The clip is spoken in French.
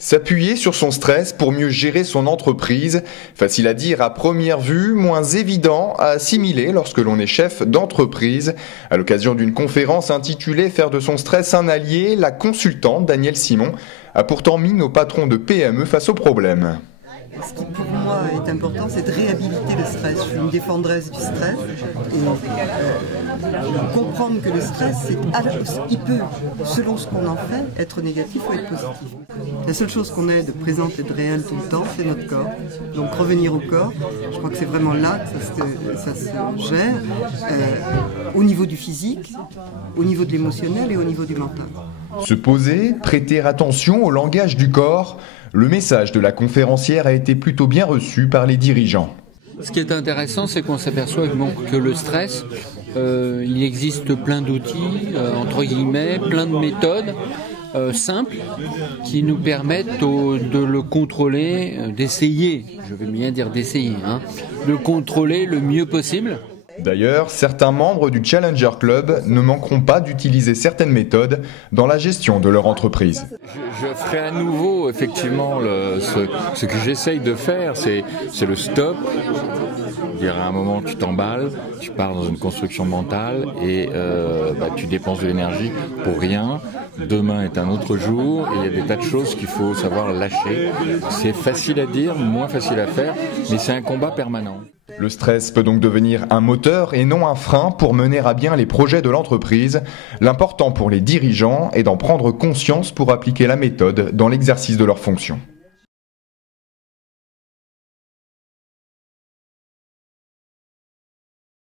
S'appuyer sur son stress pour mieux gérer son entreprise, facile à dire à première vue, moins évident à assimiler lorsque l'on est chef d'entreprise. À l'occasion d'une conférence intitulée « Faire de son stress un allié », la consultante Danielle Simon a pourtant mis nos patrons de PME face au problème. Ce qui pour moi est important, c'est de réhabiliter le stress. Je suis une défendresse du stress et comprendre que le stress, il peut, selon ce qu'on en fait, être négatif ou être positif. La seule chose qu'on ait de présente et de réelle tout le temps, c'est notre corps. Donc revenir au corps, je crois que c'est vraiment là que ça se gère, au niveau du physique, au niveau de l'émotionnel et au niveau du mental. Se poser, prêter attention au langage du corps, le message de la conférencière a été plutôt bien reçu par les dirigeants. Ce qui est intéressant, c'est qu'on s'aperçoit que le stress, il existe plein d'outils, entre guillemets, plein de méthodes simples qui nous permettent de le contrôler, d'essayer, je veux bien dire d'essayer, de le contrôler le mieux possible. D'ailleurs, certains membres du Challenger Club ne manqueront pas d'utiliser certaines méthodes dans la gestion de leur entreprise. Je ferai à nouveau, effectivement, ce que j'essaye de faire, c'est le stop. Dire à un moment, tu t'emballes, tu pars dans une construction mentale et tu dépenses de l'énergie pour rien. Demain est un autre jour et il y a des tas de choses qu'il faut savoir lâcher. C'est facile à dire, moins facile à faire, mais c'est un combat permanent. Le stress peut donc devenir un moteur et non un frein pour mener à bien les projets de l'entreprise. L'important pour les dirigeants est d'en prendre conscience pour appliquer la méthode dans l'exercice de leurs fonctions.